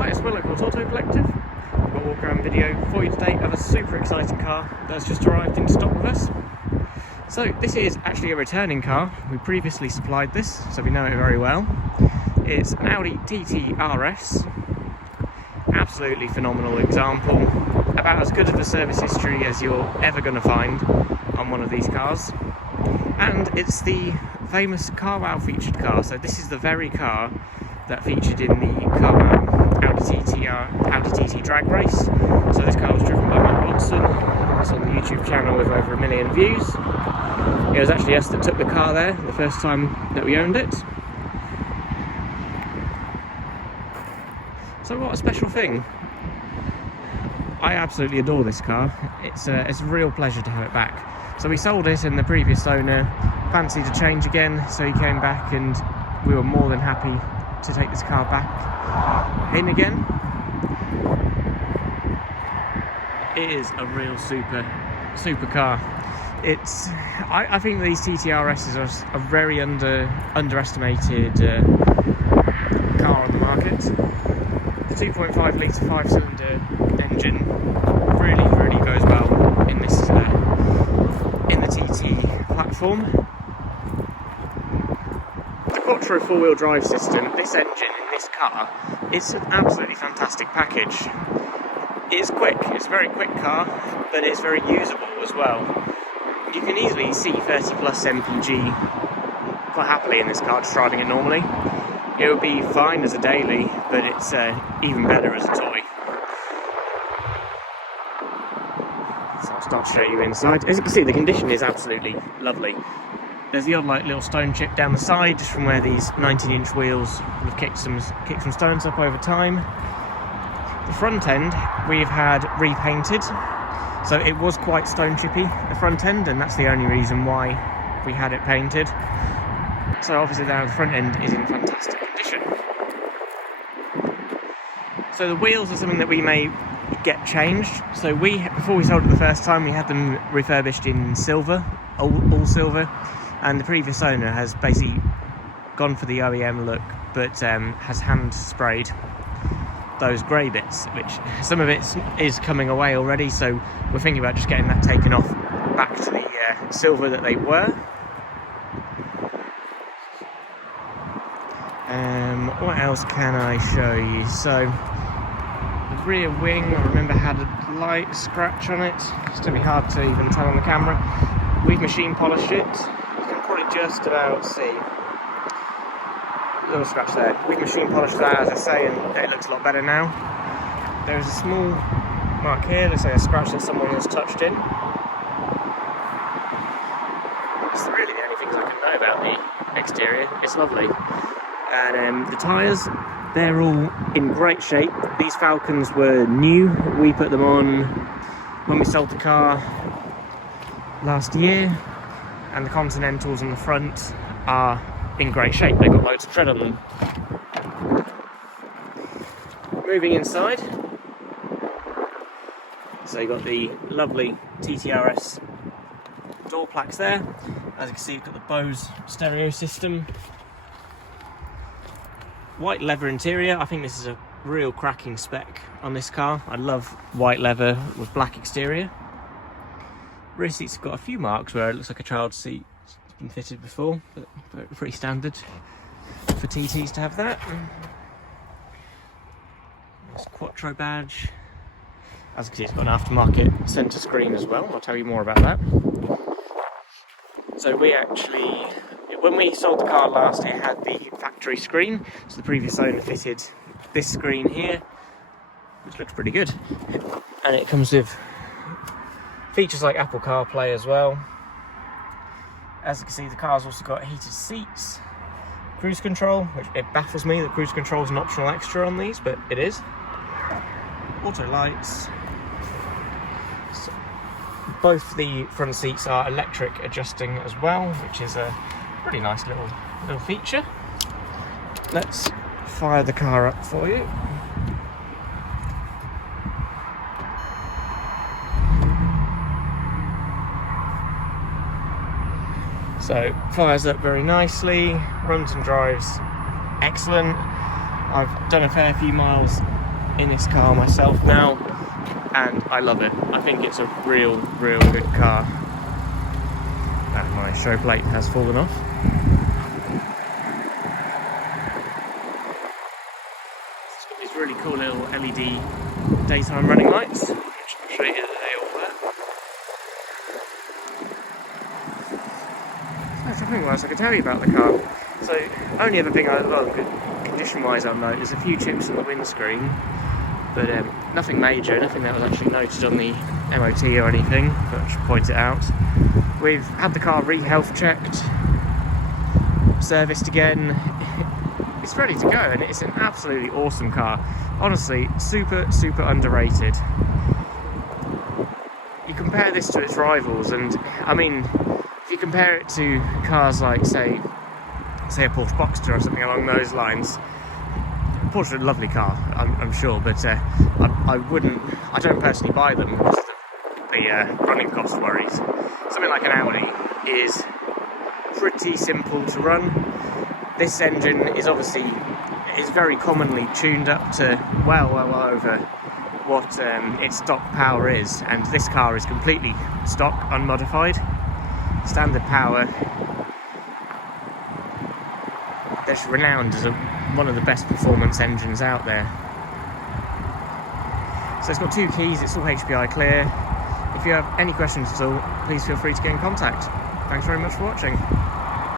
Hi, it's Will at Auto Collective. We've got a walk-around video for you today of a super exciting car that's just arrived in stock with us. So this is actually a returning car. We previously supplied this, so we know it very well. It's an Audi TTRS. Absolutely phenomenal example. About as good of a service history as you're ever going to find on one of these cars. And it's the famous CarWow featured car. So this is the very car that featured in the CarWow Audi TT drag race. So this car was driven by Matt Watson. It's on the YouTube channel with over 1 million views. It was actually us that took the car there the first time that we owned it. So what a special thing. I absolutely adore this car. It's a real pleasure to have it back. So we sold it and the previous owner fancied a change again, so he came back and we were more than happy to take this car back in again. It is a real super car. I think these TTRSs are a very underestimated car on the market. The 2.5 litre 5-cylinder engine really goes well in this in the TT platform. The Quattro 4-wheel drive system, this engine in this car, it's an absolutely fantastic package. It's quick, it's a very quick car, but it's very usable as well. You can easily see 30 plus mpg quite happily in this car, just driving it normally. It would be fine as a daily, but it's even better as a toy. So I'll start to show you inside. As you can see, the condition is absolutely lovely. There's the odd little stone chip down the side, just from where these 19-inch wheels have kicked some stones up over time. The front end we've had repainted, so it was quite stone chippy, the front end, and that's the only reason why we had it painted. So obviously now the front end is in fantastic condition. So the wheels are something that we may get changed. So before we sold it the first time, we had them refurbished in silver, all silver, and the previous owner has basically gone for the OEM look, but has hand sprayed those grey bits, which some of it is coming away already, so we're thinking about just getting that taken off back to the silver that they were. What else can I show you? So the rear wing, I remember, had a light scratch on it. It's going to be hard to even tell on the camera. We've machine polished it. You can probably just about see a little scratch there. We've machine polished that, as I say, and it looks a lot better now. There's a small mark here, looks like a scratch that someone has touched in. It's really the only things I can know about the exterior. It's lovely. And the tyres, they're all in great shape. These Falcons were new. We put them on when we sold the car last year, and the Continentals on the front are in great shape. They've got loads of tread on them. Moving inside, so you've got the lovely TTRS door plaques there. As you can see, you've got the Bose stereo system. White leather interior. I think this is a real cracking spec on this car. I love white leather with black exterior. Rear seats have got a few marks where it looks like a child seat has been fitted before, but pretty standard for TTs to have that. There's a Quattro badge. As you can see, it's got an aftermarket centre screen as well. I'll tell you more about that. So when we sold the car last, it had the factory screen. So the previous owner fitted this screen here, which looks pretty good. And it comes with features like Apple CarPlay as well. As you can see, the car's also got heated seats, cruise control, which it baffles me that cruise control is an optional extra on these, but it is. Auto lights. So both the front seats are electric adjusting as well, which is a pretty nice little feature. Let's fire the car up for you. So fires up very nicely, runs and drives excellent. I've done a fair few miles in this car myself now, and I love it. I think it's a real good car. And my show plate has fallen off. It's got these really cool little LED daytime running lights, which I'll show you today all there. So that's something else I could tell you about the car. So, only other thing condition-wise I'll note is a few chips on the windscreen, but nothing major, nothing that was actually noted on the MOT or anything, but I should point it out. We've had the car re-health checked, serviced again. It's ready to go, and it's an absolutely awesome car. Honestly, super underrated. You compare this to its rivals, and I mean, if you compare it to cars like, say a Porsche Boxster or something along those lines, Porsche is a lovely car, I'm sure, but I don't personally buy them because of the running cost worries. Something like an Audi is pretty simple to run. This engine is very commonly tuned up to well over what its stock power is, and this car is completely stock, unmodified, standard power. It's renowned as one of the best performance engines out there. So it's got 2 keys, it's all HPI clear. If you have any questions at all, please feel free to get in contact. Thanks very much for watching.